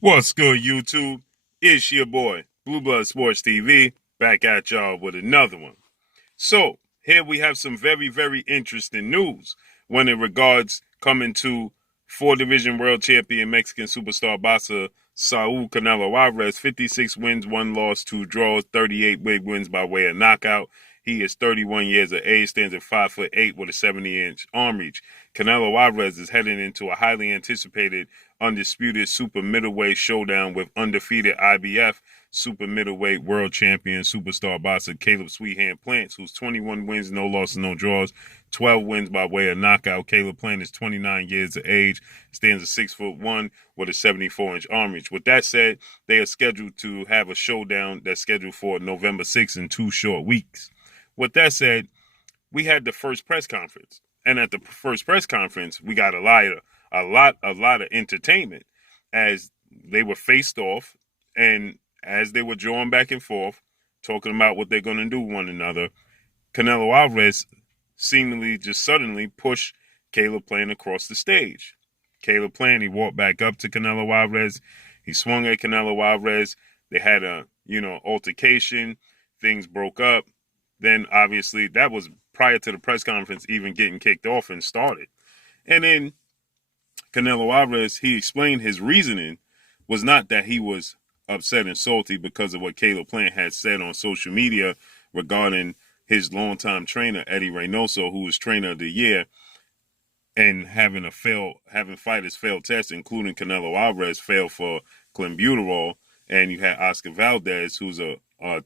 What's good, YouTube? It's your boy, Blue Blood Sports TV, back at y'all with another one. So, here we have some very, very interesting news when it regards coming to four-division world champion Mexican superstar boxer Saul Canelo Alvarez, 56 wins, 1 loss, 2 draws, 38 big wins by way of knockout. He is 31 years of age, stands at 5'8" with a 70-inch arm reach. Canelo Alvarez is heading into a highly anticipated undisputed super middleweight showdown with undefeated IBF super middleweight world champion superstar boxer Caleb Sweethand Plants, who's 21 wins, no losses, no draws, 12 wins by way of knockout. Caleb Plant is 29 years of age, stands at 6'1" with a 74-inch arm reach. With that said, they are scheduled to have a showdown that's scheduled for November 6th in 2 short weeks. With that said, we had the first press conference, and at the first press conference, we got a lot of entertainment as they were faced off, and as they were drawing back and forth, talking about what they're going to do with one another. Canelo Alvarez seemingly just suddenly pushed Caleb Plant across the stage. Caleb Plant, he walked back up to Canelo Alvarez. He swung at Canelo Alvarez. They had a, altercation. Things broke up. Then, obviously, that was prior to the press conference even getting kicked off and started. And then Canelo Alvarez, he explained his reasoning was not that he was upset and salty because of what Caleb Plant had said on social media regarding his longtime trainer, Eddie Reynoso, who was trainer of the year, and having fighters fail tests, including Canelo Alvarez fail for clenbuterol, and you had Oscar Valdez, who's a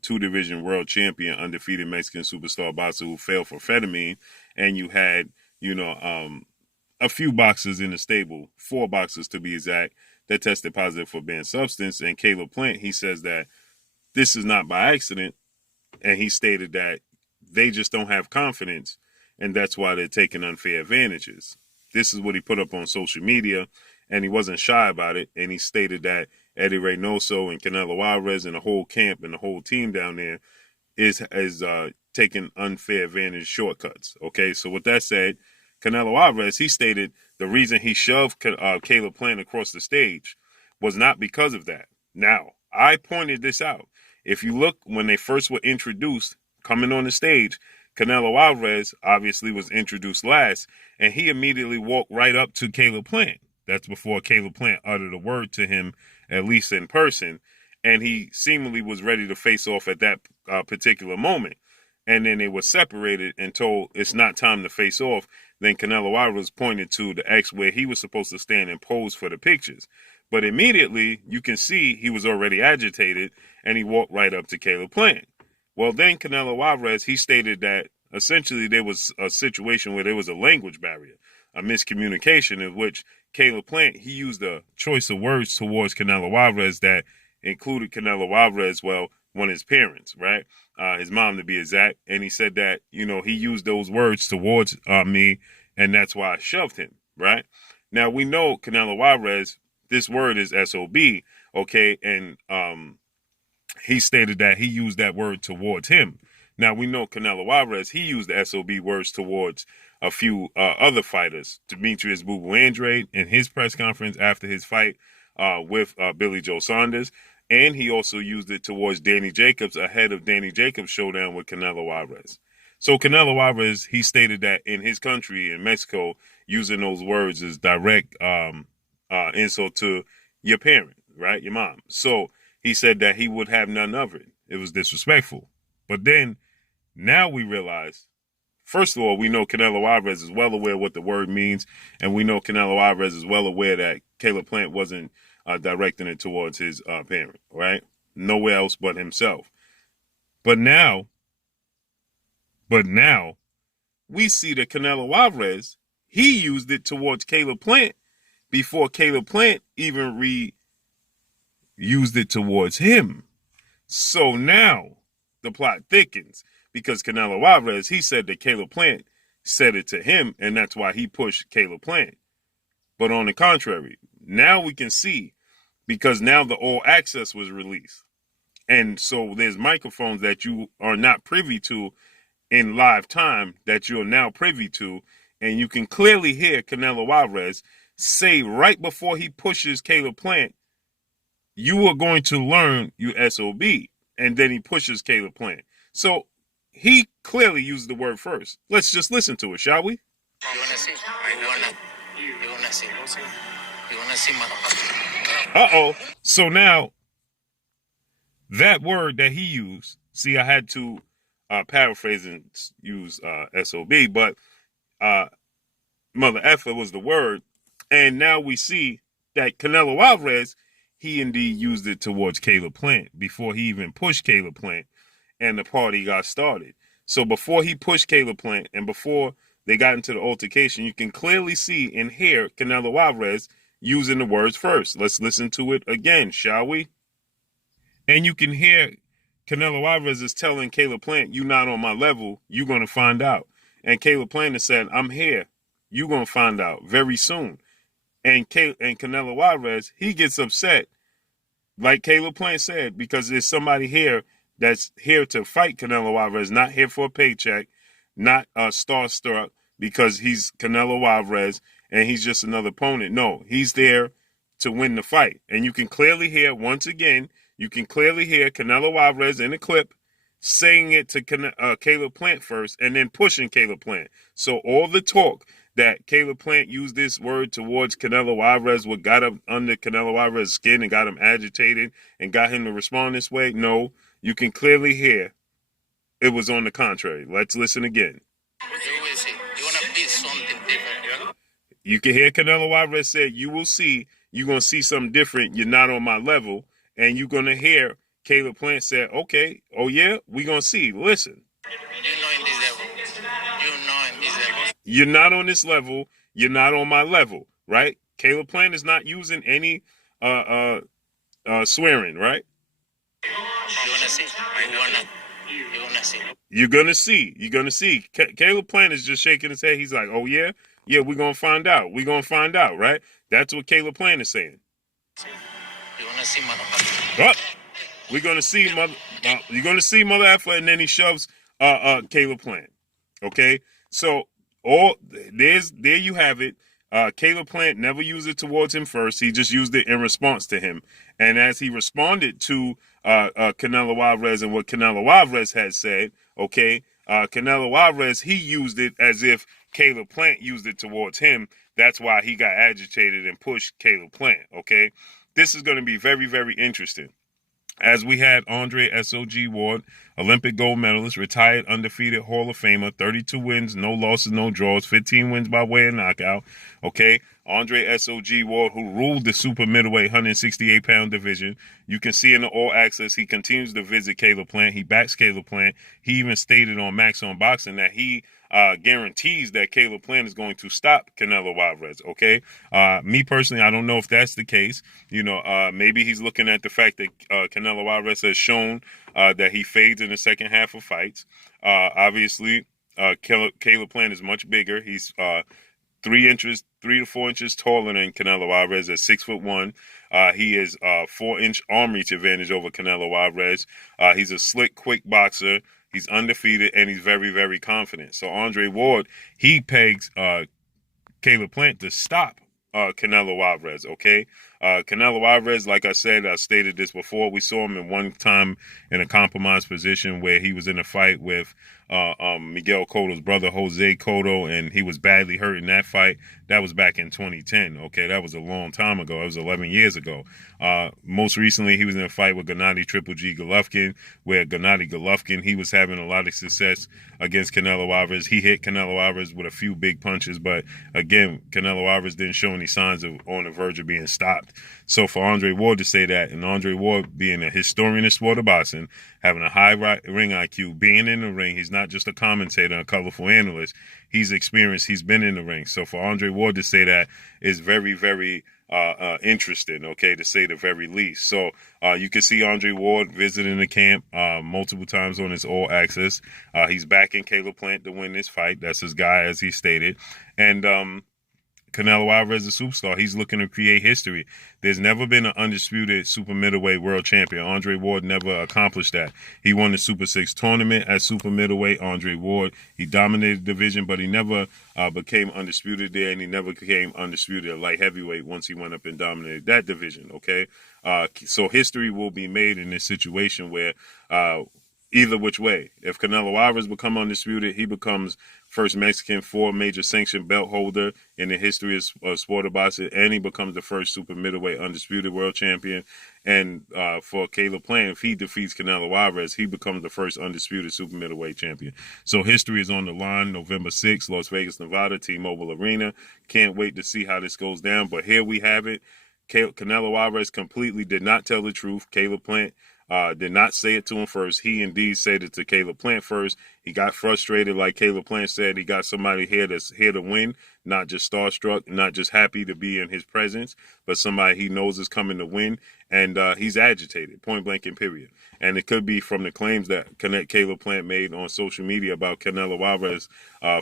two-division world champion, undefeated Mexican superstar boxer who failed for amphetamine, and you had, a few boxers in the stable, 4 boxers to be exact, that tested positive for banned substance. And Caleb Plant, he says that this is not by accident, and he stated that they just don't have confidence, and that's why they're taking unfair advantages. This is what he put up on social media, and he wasn't shy about it, and he stated that Eddie Reynoso and Canelo Alvarez and the whole camp and the whole team down there is taking unfair advantage shortcuts. Okay, so with that said, Canelo Alvarez, he stated the reason he shoved Caleb Plant across the stage was not because of that. Now, I pointed this out. If you look, when they first were introduced, coming on the stage, Canelo Alvarez obviously was introduced last, and he immediately walked right up to Caleb Plant. That's before Caleb Plant uttered a word to him, at least in person, and he seemingly was ready to face off at that particular moment. And then they were separated and told it's not time to face off. Then Canelo Alvarez pointed to the X where he was supposed to stand and pose for the pictures. But immediately, you can see he was already agitated, and he walked right up to Caleb Plant. Well, then Canelo Alvarez, he stated that essentially there was a situation where there was a language barrier, a miscommunication in which Caleb Plant, he used a choice of words towards Canelo Alvarez that included Canelo Alvarez, well, one of his parents, right? His mom to be exact. And he said that, he used those words towards me, and that's why I shoved him, right? Now, we know Canelo Alvarez, this word is SOB, okay? And he stated that he used that word towards him. Now, we know Canelo Alvarez, he used the SOB words towards a few other fighters. Demetrius Boo Boo Andrade in his press conference after his fight with Billy Joe Saunders. And he also used it towards Danny Jacobs ahead of Danny Jacobs' showdown with Canelo Alvarez. So Canelo Alvarez, he stated that in his country, in Mexico, using those words is direct insult to your parent, right? Your mom. So he said that he would have none of it. It was disrespectful. But then, now we realize, first of all, we know Canelo Alvarez is well aware what the word means, and we know Canelo Alvarez is well aware that Caleb Plant wasn't directing it towards his parent, right? Nowhere else but himself. But now, we see that Canelo Alvarez, he used it towards Caleb Plant before Caleb Plant even used it towards him. So now the plot thickens because Canelo Alvarez, he said that Caleb Plant said it to him, and that's why he pushed Caleb Plant. But on the contrary, now we can see, because now the all access was released. And so there's microphones that you are not privy to in live time that you're now privy to. And you can clearly hear Canelo Alvarez say right before he pushes Caleb Plant, you are going to learn, you SOB. And then he pushes Caleb Plant. So he clearly used the word first. Let's just listen to it, shall we? You wanna see? You wanna see? You wanna see, motherfucker? Uh-oh. So now, that word that he used, see, I had to paraphrase and use SOB, but mother effer was the word. And now we see that Canelo Alvarez, he indeed used it towards Caleb Plant before he even pushed Caleb Plant and the party got started. So before he pushed Caleb Plant and before they got into the altercation, you can clearly see and hear Canelo Alvarez using the words first. Let's listen to it again, shall we? And you can hear Canelo Alvarez is telling Caleb Plant, "You not on my level, you going to find out." And Caleb Plant has said, "I'm here. You going to find out very soon." And Canelo Alvarez, he gets upset, like Caleb Plant said, because there's somebody here that's here to fight Canelo Alvarez, not here for a paycheck, not starstruck because he's Canelo Alvarez and he's just another opponent. No, he's there to win the fight. And you can clearly hear, once again, you can clearly hear Canelo Alvarez in the clip saying it to Caleb Plant first and then pushing Caleb Plant. So all the talk that Caleb Plant used this word towards Canelo Alvarez, what got up under Canelo Alvarez's skin and got him agitated and got him to respond this way, no, you can clearly hear it was on the contrary. Let's listen again. You will see. You want to be something different, yeah? You can hear Canelo Alvarez say, "You will see. You're going to see something different. You're not on my level." And you're going to hear Caleb Plant say, "Okay, oh yeah, we're going to see. Listen. You're not in this level. You're not in this level. You're not on this level. You're not on my level," right? Caleb Plant is not using any swearing, right? You want to see? You're going to see. You're going to see. You're going to see. Caleb Plant is just shaking his head. He's like, "Oh yeah? Yeah, we're going to find out. We're going to find out," right? That's what Caleb Plant is saying. You're going to see, motherfucker. Oh, we're going to see, mother. You're going to see, mother effer, and then he shoves Caleb Plant. Okay? So, there you have it. Caleb Plant never used it towards him first. He just used it in response to him. And as he responded to Canelo Alvarez and what Canelo Alvarez had said, okay, Canelo Alvarez, he used it as if Caleb Plant used it towards him. That's why he got agitated and pushed Caleb Plant, okay? This is going to be very, very interesting. As we had Andre S.O.G. Ward, Olympic gold medalist, retired undefeated Hall of Famer, 32 wins, no losses, no draws, 15 wins by way of knockout. Okay, Andre S.O.G. Ward, who ruled the super middleweight 168-pound division. You can see in the All Access, he continues to visit Caleb Plant. He backs Caleb Plant. He even stated on Max on Boxing that he guarantees that Caleb Plant is going to stop Canelo Alvarez, okay? Me personally, I don't know if that's the case. You know, maybe he's looking at the fact that Canelo Alvarez has shown that he fades in the second half of fights. Obviously, Caleb Plant is much bigger. He's 3 to 4 inches taller than Canelo Alvarez at 6'1". He is 4-inch arm reach advantage over Canelo Alvarez. He's a slick, quick boxer. He's undefeated, and he's very, very confident. So Andre Ward, he pegs Caleb Plant to stop Canelo Alvarez, okay? Canelo Alvarez, like I said, I stated this before, we saw him in one time in a compromised position where he was in a fight with Miguel Cotto's brother, Jose Cotto, and he was badly hurt in that fight. That was back in 2010, okay? That was a long time ago. It was 11 years ago. Most recently, he was in a fight with Gennady Triple G Golovkin, where Gennady Golovkin, he was having a lot of success against Canelo Alvarez. He hit Canelo Alvarez with a few big punches, but again, Canelo Alvarez didn't show any signs of on the verge of being stopped. So for Andre Ward to say that, and Andre Ward being a historian of sport of boxing, having a high ring IQ, being in the ring, he's not just a commentator, a colorful analyst. He's experienced. He's been in the ring. So for Andre Ward to say that is very, very interesting, okay, to say the very least. So you can see Andre Ward visiting the camp multiple times on his All Access. He's backing Caleb Plant to win this fight. That's his guy, as he stated. And Canelo Alvarez is a superstar. He's looking to create history. There's never been an undisputed super middleweight world champion. Andre Ward never accomplished that. He won the Super 6 tournament at super middleweight. Andre Ward, he dominated the division, but he never became undisputed there, and he never became undisputed at light heavyweight once he went up and dominated that division, okay? So history will be made in this situation where either which way. If Canelo Alvarez become undisputed, he becomes first Mexican 4 major sanctioned belt holder in the history of sport of boxing, and he becomes the first super middleweight undisputed world champion. And for Caleb Plant, if he defeats Canelo Alvarez, he becomes the first undisputed super middleweight champion. So history is on the line. November 6th, Las Vegas, Nevada, T-Mobile Arena. Can't wait to see how this goes down. But here we have it. Canelo Alvarez completely did not tell the truth. Caleb Plant did not say it to him first. He indeed said it to Caleb Plant first. He got frustrated, like Caleb Plant said. He got somebody here that's here to win, not just starstruck, not just happy to be in his presence, but somebody he knows is coming to win. And he's agitated, point blank and period. And it could be from the claims that Caleb Plant made on social media about Canelo Alvarez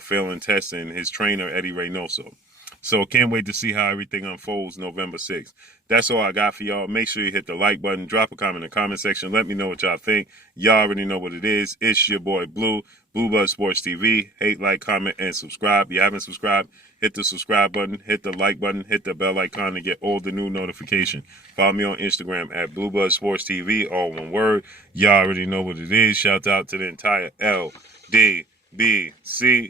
failing tests and his trainer, Eddie Reynoso. So can't wait to see how everything unfolds November 6th. That's all I got for y'all. Make sure you hit the like button. Drop a comment in the comment section. Let me know what y'all think. Y'all already know what it is. It's your boy Blue, Blue Blood Sports TV. Hate, like, comment, and subscribe. If you haven't subscribed, hit the subscribe button, hit the like button, hit the bell icon to get all the new notifications. Follow me on Instagram at Blue Blood Sports TV, all one word. Y'all already know what it is. Shout out to the entire LDBC.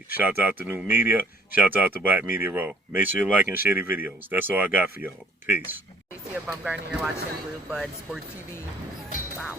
Shout out to New Media. Shout out to Black Media Row. Make sure you like and share the videos. That's all I got for y'all. Peace. Bumgarner, you're watching Blue Blood Sports TV. Wow.